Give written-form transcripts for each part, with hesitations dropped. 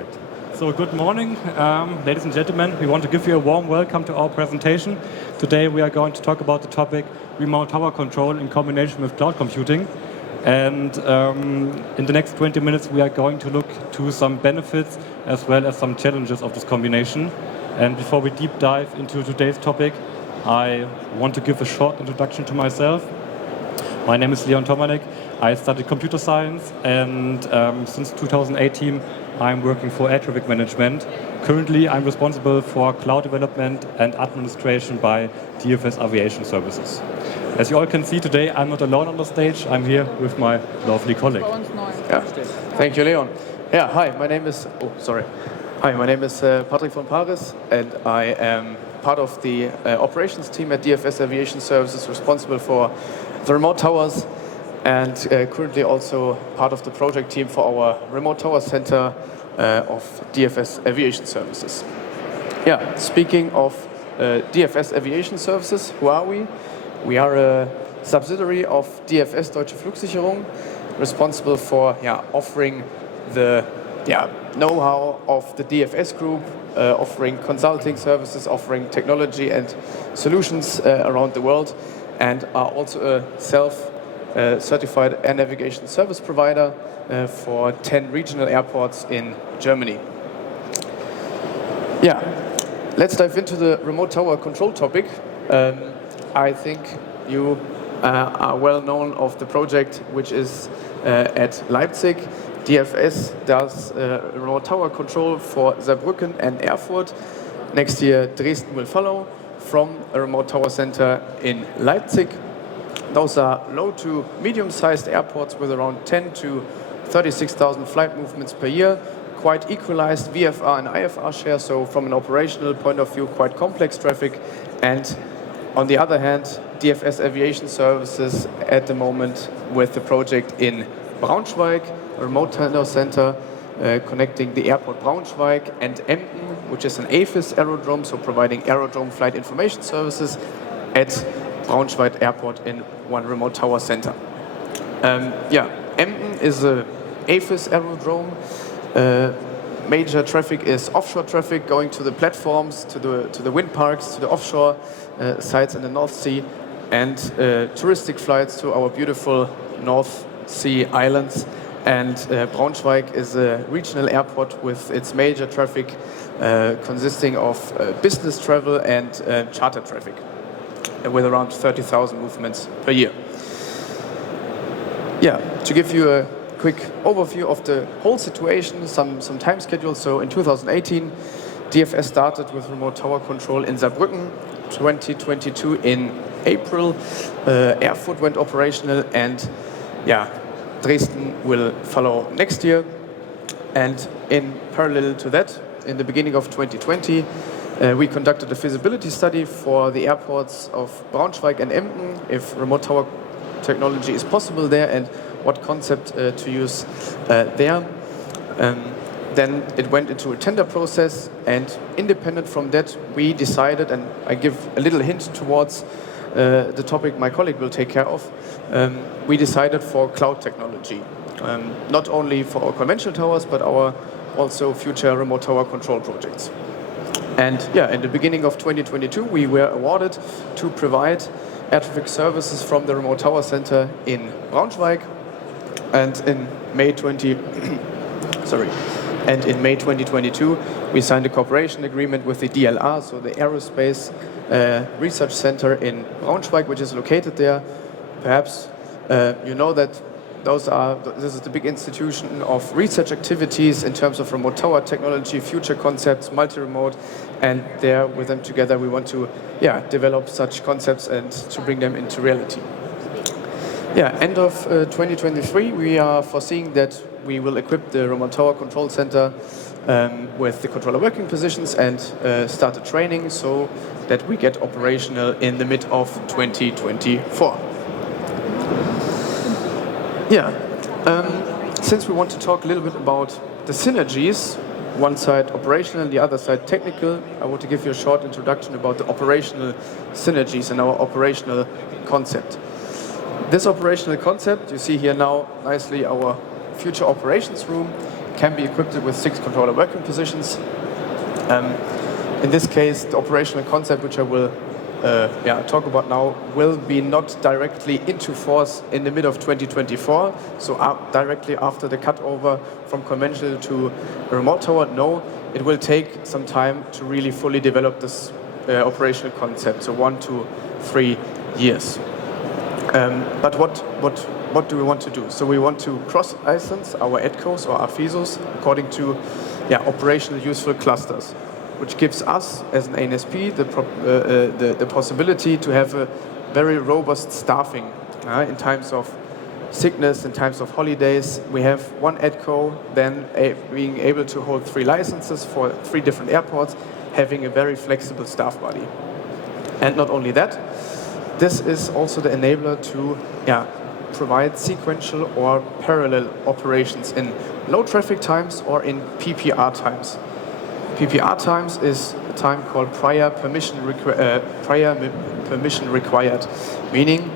Perfect. So good morning, ladies and gentlemen. We want to give you a warm welcome to our presentation. Today we are going to talk about the topic remote tower control in combination with cloud computing. And in the next 20 minutes we are going to look to some benefits as well as some challenges of this combination. And before we deep dive into today's topic, I want to give a short introduction to myself. My name is Leon Tomanek. I studied computer science, and since 2018 I'm working for air traffic management. Currently I'm responsible for cloud development and administration by DFS Aviation Services. As you all can see today, I'm not alone on the stage. I'm here with my lovely colleague. Yeah. Thank you, Leon. Yeah, hi, my name is Patrick von Paris, and I am part of the operations team at DFS Aviation Services, responsible for the remote towers, and currently also part of the project team for our remote tower center of DFS Aviation Services. Yeah, speaking of DFS Aviation Services, who are we? We are a subsidiary of DFS Deutsche Flugsicherung, responsible for offering the know-how of the DFS group, offering consulting services, offering technology and solutions around the world, and are also a self-certified air navigation service provider for 10 regional airports in Germany. Yeah, let's dive into the remote tower control topic. I think you are well known of the project, which is at Leipzig. DFS does remote tower control for Saarbrücken and Erfurt. Next year, Dresden will follow from a remote tower center in Leipzig. Those are low to medium-sized airports with around 10 to 36,000 flight movements per year. Quite equalized VFR and IFR share, so from an operational point of view, quite complex traffic. And on the other hand, DFS Aviation Services at the moment with the project in Braunschweig, a remote tower center connecting the airport Braunschweig and Emden, which is an AFIS aerodrome, so providing aerodrome flight information services at Braunschweig Airport in one remote tower center. Emden is a AFIS aerodrome. Major traffic is offshore traffic going to the platforms, to the wind parks, to the offshore sites in the North Sea, and touristic flights to our beautiful North Sea islands. And Braunschweig is a regional airport with its major traffic consisting of business travel and charter traffic, with around 30,000 movements per year. Yeah, to give you a quick overview of the whole situation, some time schedule. So in 2018, DFS started with remote tower control in Saarbrücken. 2022 in April, Erfurt went operational, and Dresden will follow next year. And in parallel to that, in the beginning of 2020, we conducted a feasibility study for the airports of Braunschweig and Emden, if remote tower technology is possible there and what concept to use there. Then it went into a tender process, and independent from that, we decided, and I give a little hint towards the topic my colleague will take care of, we decided for cloud technology, not only for our conventional towers, but our also future remote tower control projects. And in the beginning of 2022, we were awarded to provide air traffic services from the remote tower center in Braunschweig. And in May 2022, we signed a cooperation agreement with the DLR, so the Aerospace Research Center in Braunschweig, which is located there. Perhaps you know that this is the big institution of research activities in terms of remote tower technology, future concepts, multi-remote, and there with them together we want to develop such concepts and to bring them into reality. End of 2023, we are foreseeing that we will equip the remote tower control center with the controller working positions and start the training so that we get operational in the mid of 2024. Since we want to talk a little bit about the synergies, one side operational, the other side technical, I want to give you a short introduction about the operational synergies and our operational concept. This operational concept, you see here now nicely our future operations room, can be equipped with 6 controller working positions. In this case, the operational concept, which I will talk about now, will be not directly into force in the mid of 2024, so directly after the cutover from conventional to remote tower. No, it will take some time to really fully develop this operational concept, so 1 to 3 years. But what do we want to do? So we want to cross-license our EDCOs or AFISOs according to operational useful clusters, which gives us, as an ANSP, the possibility to have a very robust staffing in times of sickness, in times of holidays. We have one EDCO, then being able to hold 3 licenses for 3 different airports, having a very flexible staff body. And not only that, this is also the enabler to provide sequential or parallel operations in low traffic times or in PPR times. PPR times is a time called prior permission required, meaning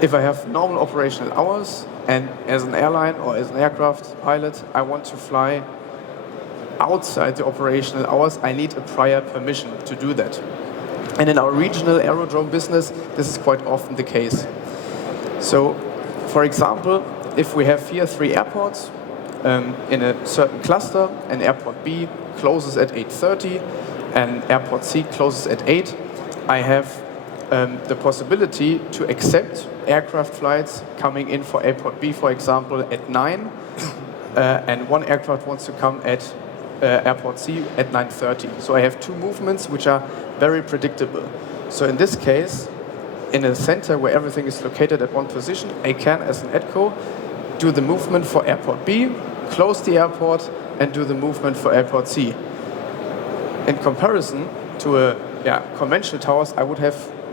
if I have normal operational hours and as an airline or as an aircraft pilot I want to fly outside the operational hours, I need a prior permission to do that. And in our regional aerodrome business, this is quite often the case. So, for example, if we have here 3 airports in a certain cluster, and airport B closes at 8:30 and airport C closes at 8, I have the possibility to accept aircraft flights coming in for airport B, for example, at 9, and one aircraft wants to come at airport C at 9:30. So I have 2 movements which are very predictable. So in this case, in a center where everything is located at one position, I can, as an EDCO, do the movement for airport B, close the airport, and do the movement for airport C. In comparison to conventional towers, I would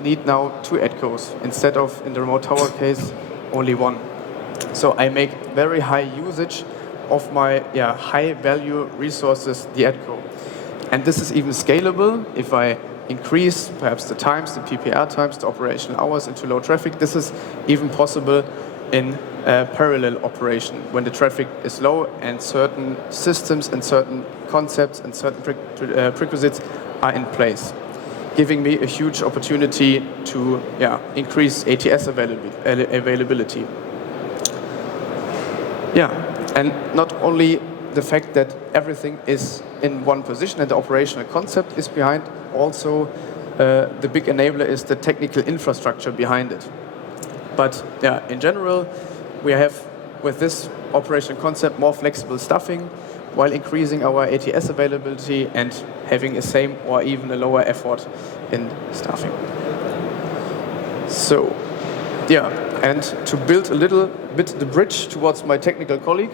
need now 2 EDCOs instead of, in the remote tower case, only 1. So I make very high usage of my high value resources, the EDCO. And this is even scalable if I increase perhaps the times, the PPR times, the operational hours into low traffic. This is even possible in parallel operation when the traffic is low and certain systems and certain concepts and certain prerequisites are in place, giving me a huge opportunity to increase ATS availability. And not only the fact that everything is in one position and the operational concept is behind, also the big enabler is the technical infrastructure behind it. But in general, we have, with this operational concept, more flexible staffing while increasing our ATS availability and having a same or even a lower effort in staffing. So, and to build a little bit the bridge towards my technical colleague,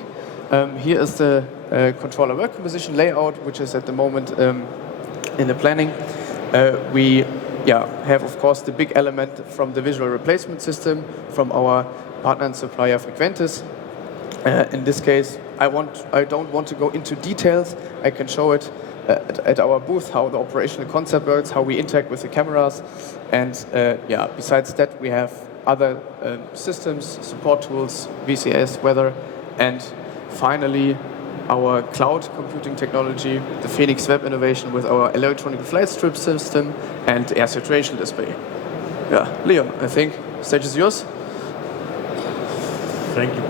here is the controller work position layout, which is at the moment in the planning. We have, of course, the big element from the visual replacement system from our partner and supplier Frequentis. In this case, I don't want to go into details. I can show it at our booth how the operational concept works, how we interact with the cameras, and besides that we have other systems, support tools, VCS, weather, and finally our cloud computing technology, the Phoenix Web innovation with our electronic flight strip system and air situation display. Leon, I think the stage is yours. Thank you,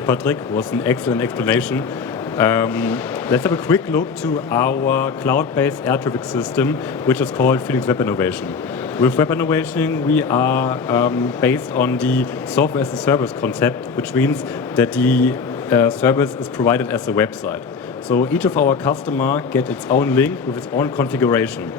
Patrick. It was an excellent explanation. Let's have a quick look to our cloud-based air traffic system, which is called Phoenix Web Innovation. With Web Innovation, we are based on the software as a service concept, which means that the service is provided as a website. So each of our customers get its own link with its own configuration.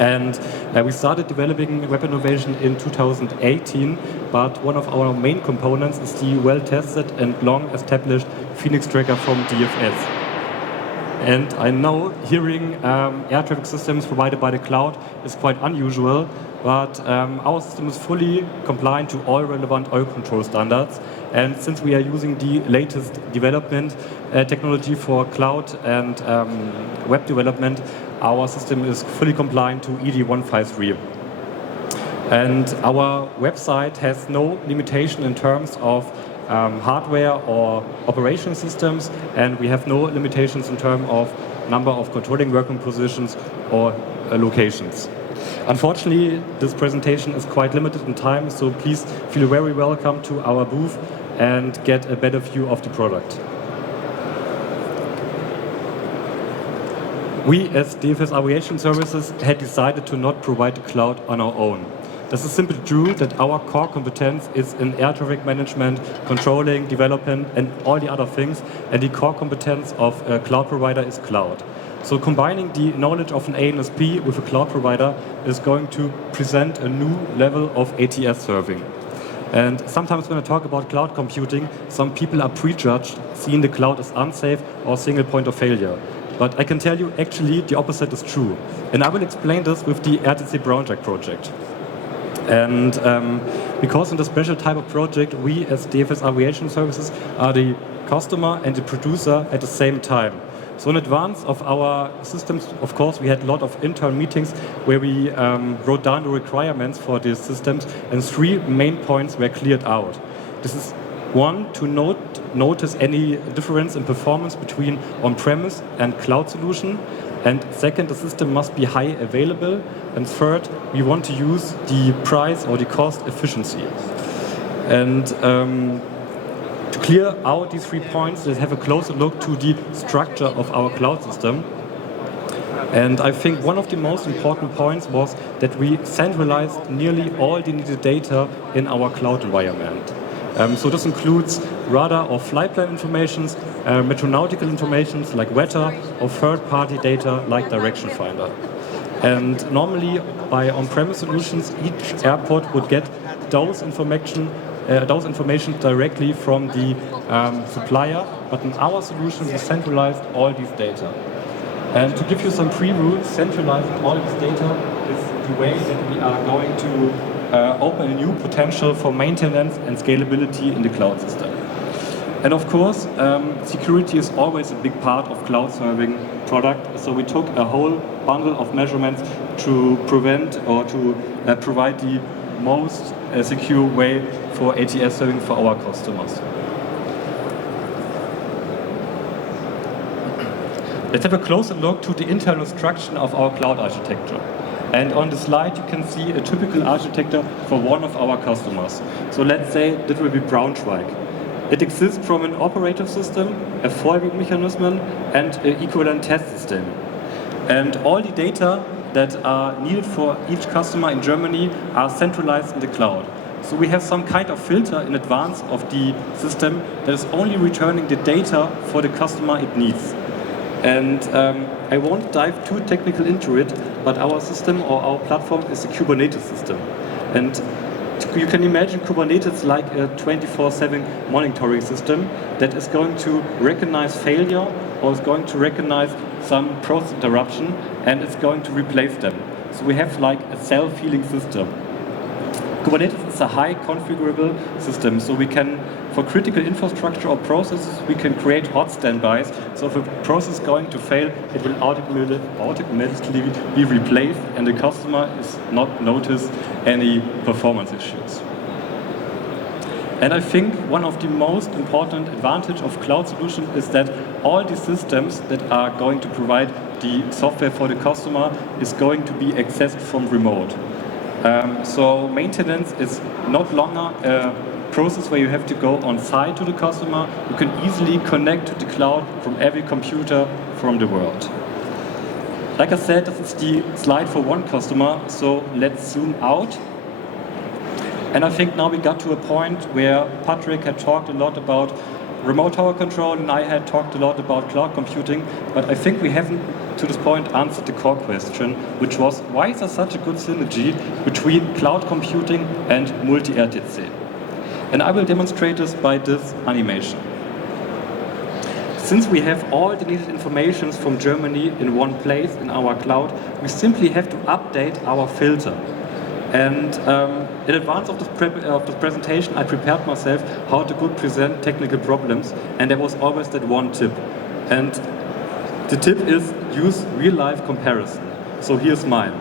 And we started developing Web Innovation in 2018, but one of our main components is the well-tested and long-established Phoenix Tracker from DFS. And I know hearing air traffic systems provided by the cloud is quite unusual, but our system is fully compliant to all relevant oil control standards. And since we are using the latest development technology for cloud and web development, our system is fully compliant to ED 153. And our website has no limitation in terms of hardware or operation systems, and we have no limitations in terms of number of controlling working positions or locations. Unfortunately, this presentation is quite limited in time, so please feel very welcome to our booth and get a better view of the product. We, as DFS Aviation Services, had decided to not provide the cloud on our own. This is simply true that our core competence is in air traffic management, controlling, development, and all the other things, and the core competence of a cloud provider is cloud. So combining the knowledge of an ANSP with a cloud provider is going to present a new level of ATS serving. And sometimes when I talk about cloud computing, some people are prejudged, seeing the cloud as unsafe or single point of failure. But I can tell you, actually, the opposite is true. And I will explain this with the RTC Brownjack project. And because in the special type of project, we as DFS Aviation Services are the customer and the producer at the same time. So in advance of our systems, of course, we had a lot of internal meetings where we wrote down the requirements for these systems, and 3 main points were cleared out. This is one, to notice any difference in performance between on-premise and cloud solution. And second, the system must be high available. And third, we want to use the price or the cost efficiency. And to clear out these 3 points, let's have a closer look to the structure of our cloud system. And I think one of the most important points was that we centralized nearly all the needed data in our cloud environment. So this includes radar or flight plan informations, meteorological informations like weather, or third-party data like direction finder. And normally, by on-premise solutions, each airport would get those information directly from the supplier. But in our solution, we centralized all these data. And to give you some preview, centralizing all this data is the way that we are going to open a new potential for maintenance and scalability in the cloud system. And of course, security is always a big part of cloud serving product. So we took a whole bundle of measurements to prevent or to provide the most secure way for ATS serving for our customers. Let's have a closer look to the internal structure of our cloud architecture. And on the slide, you can see a typical architecture for one of our customers. So let's say that will be Braunschweig. It exists from an operative system, a fallback mechanism, and an equivalent test system. And all the data that are needed for each customer in Germany are centralized in the cloud. So we have some kind of filter in advance of the system that is only returning the data for the customer it needs. And I won't dive too technical into it, but our system or our platform is a Kubernetes system. And you can imagine Kubernetes like a 24/7 monitoring system that is going to recognize failure or is going to recognize some process interruption, and it's going to replace them. So we have like a self-healing system. Kubernetes is a high configurable system, so we can, for critical infrastructure or processes, we can create hot standbys. So if a process is going to fail, it will automatically be replaced, and the customer is not notice any performance issues. And I think one of the most important advantage of cloud solution is that all the systems that are going to provide the software for the customer is going to be accessed from remote. So maintenance is not longer a process where you have to go on site to the customer. You can easily connect to the cloud from every computer from the world. Like I said, this is the slide for one customer, so let's zoom out. And I think now we got to a point where Patrick had talked a lot about remote tower control, and I had talked a lot about cloud computing, but I think we haven't, to this point, answered the core question, which was, why is there such a good synergy between cloud computing and multi-RTC? And I will demonstrate this by this animation. Since we have all the needed information from Germany in one place in our cloud, we simply have to update our filter. And in advance of this presentation, I prepared myself how to good present technical problems, and there was always that one tip. And the tip is use real-life comparison. So here's mine.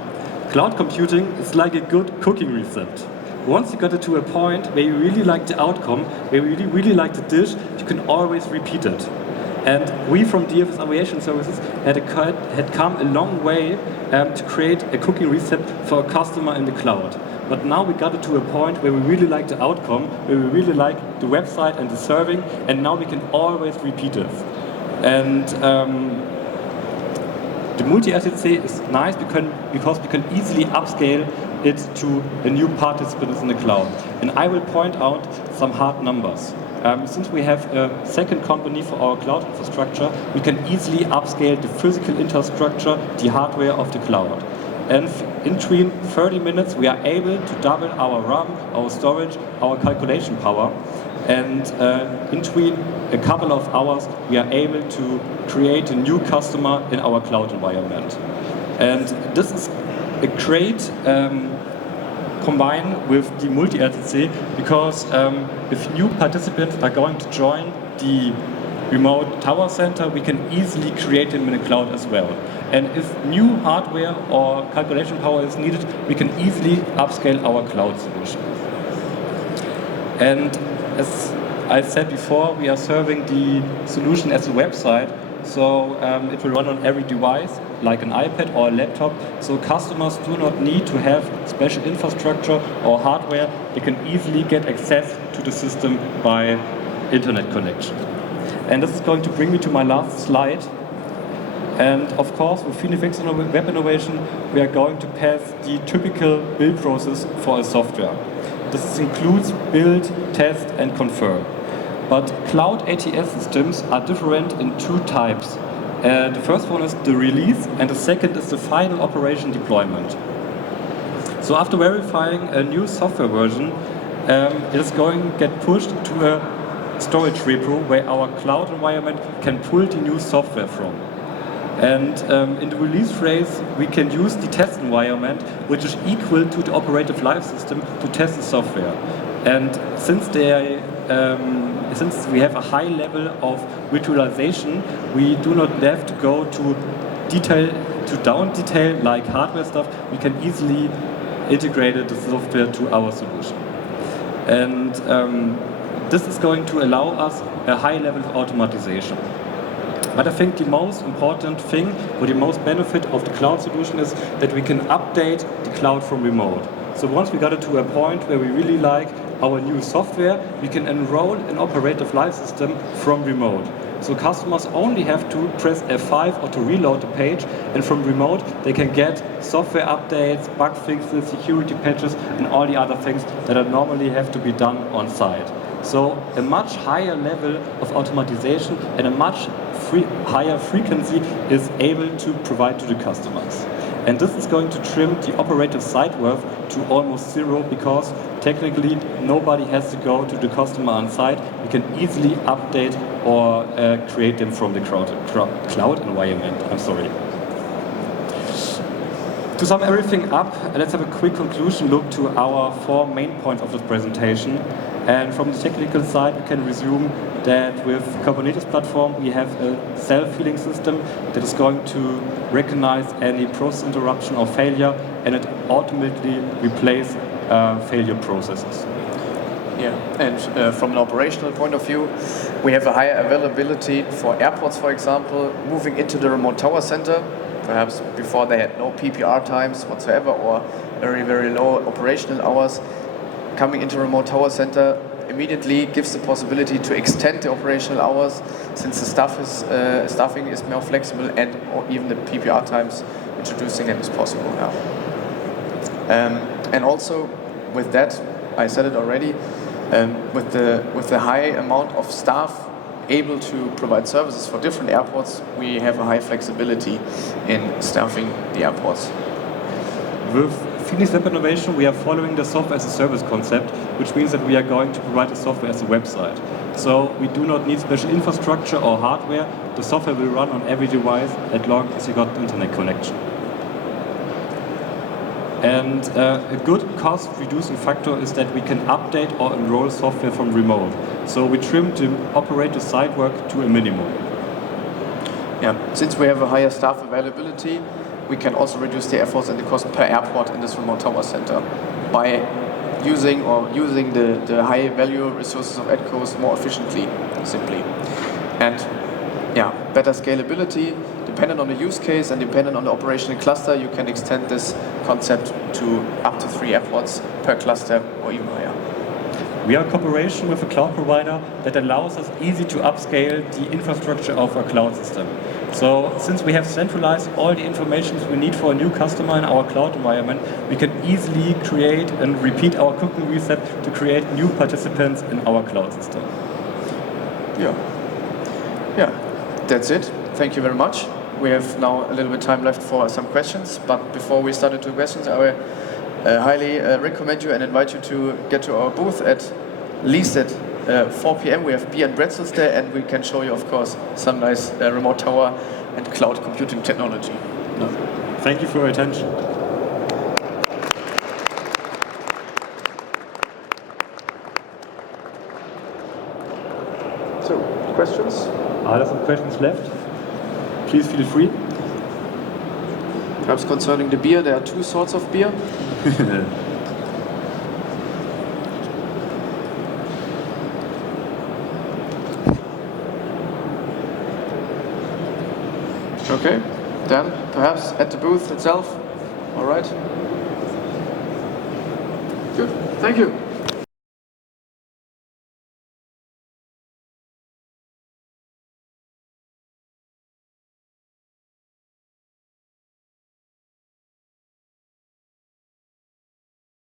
Cloud computing is like a good cooking recipe. once you got it to a point where you really like the outcome, where you really like the dish, you can always repeat it. And we from DFS Aviation Services had come a long way to create a cooking recipe for a customer in the cloud. But now we got it to a point where we really like the outcome, where we really like the website and the serving, and now we can always repeat it. And the multi-RTC is nice because we can easily upscale it to a new participant in the cloud. And I will point out some hard numbers. Since we have a second company for our cloud infrastructure, we can easily upscale the physical infrastructure, the hardware of the cloud. And in between 30 minutes, we are able to double our RAM, our storage, our calculation power. And in between a couple of hours, we are able to create a new customer in our cloud environment. And this is a great combine with the multi-RTC because if new participants are going to join the remote tower center, we can easily create them in the cloud as well. And if new hardware or calculation power is needed, we can easily upscale our cloud solution. And as I said before, we are serving the solution as a website, so it will run on every device, like an iPad or a laptop, so customers do not need to have special infrastructure or hardware. They can easily get access to the system by internet connection. And this is going to bring me to my last slide. And of course, with Phoenix Web Innovation, we are going to pass the typical build process for a software. This includes build, test, and confirm. But cloud ATS systems are different in two types. The first one is the release, and the second is the final operation deployment. So after verifying a new software version, it is going to get pushed to a storage repo where our cloud environment can pull the new software from. And in the release phase, we can use the test environment, which is equal to the operative life system, to test the software. And since we have a high level of virtualization, we do not have to go to down detail like hardware stuff. We can easily integrate the software to our solution. And this is going to allow us a high level of automatization. But I think the most important thing, or the most benefit of the cloud solution is that we can update the cloud from remote. So once we got it to a point where we really like our new software, we can enroll an operative life system from remote. So customers only have to press F5 or to reload the page, and from remote they can get software updates, bug fixes, security patches, and all the other things that normally have to be done on site. So a much higher level of automatization and a much higher frequency is able to provide to the customers. And this is going to trim the operative site work to almost zero because technically nobody has to go to the customer on site. We can easily update or create them from the cloud environment. I'm sorry. To sum everything up, let's have a quick conclusion look to our 4 main points of this presentation. And from the technical side, we can resume that with Kubernetes platform, we have a self-healing system that is going to recognize any process interruption or failure, and it ultimately replaces failure processes. Yeah, and from an operational point of view, we have a higher availability for airports, for example, moving into the remote tower center. Perhaps before they had no PPR times whatsoever or very, very low operational hours. Coming into remote tower center immediately gives the possibility to extend the operational hours since the staffing is more flexible, and or even the PPR times introducing it is possible now. And also with that, I said it already, with the high amount of staff able to provide services for different airports, we have a high flexibility in staffing the airports. With Phoenix Web Innovation, we are following the software as a service concept, which means that we are going to provide the software as a website. So we do not need special infrastructure or hardware. The software will run on every device as long as you got internet connection. And a good cost reducing factor is that we can update or enroll software from remote. So we trim the operator site work to a minimum. Yeah, since we have a higher staff availability, we can also reduce the efforts and the cost per airport in this remote tower center by using the high value resources of EDCOs more efficiently, simply. And yeah, better scalability, dependent on the use case and dependent on the operational cluster, you can extend this concept to up to 3 airports per cluster or even higher. We are a cooperation with a cloud provider that allows us easy to upscale the infrastructure of our cloud system. So since we have centralized all the information we need for a new customer in our cloud environment, we can easily create and repeat our cooking recipe to create new participants in our cloud system. Yeah, that's it. Thank you very much. We have now a little bit of time left for some questions, but before we start into questions, I will highly recommend you and invite you to get to our booth at least at 4 p.m. We have beer and pretzels there, and we can show you, of course, some nice remote tower and cloud computing technology. Thank you for your attention. So, questions? Are there some questions left? Please feel free. Perhaps concerning the beer, there are 2 sorts of beer. Okay, then perhaps at the booth itself. All right. Good. Thank you.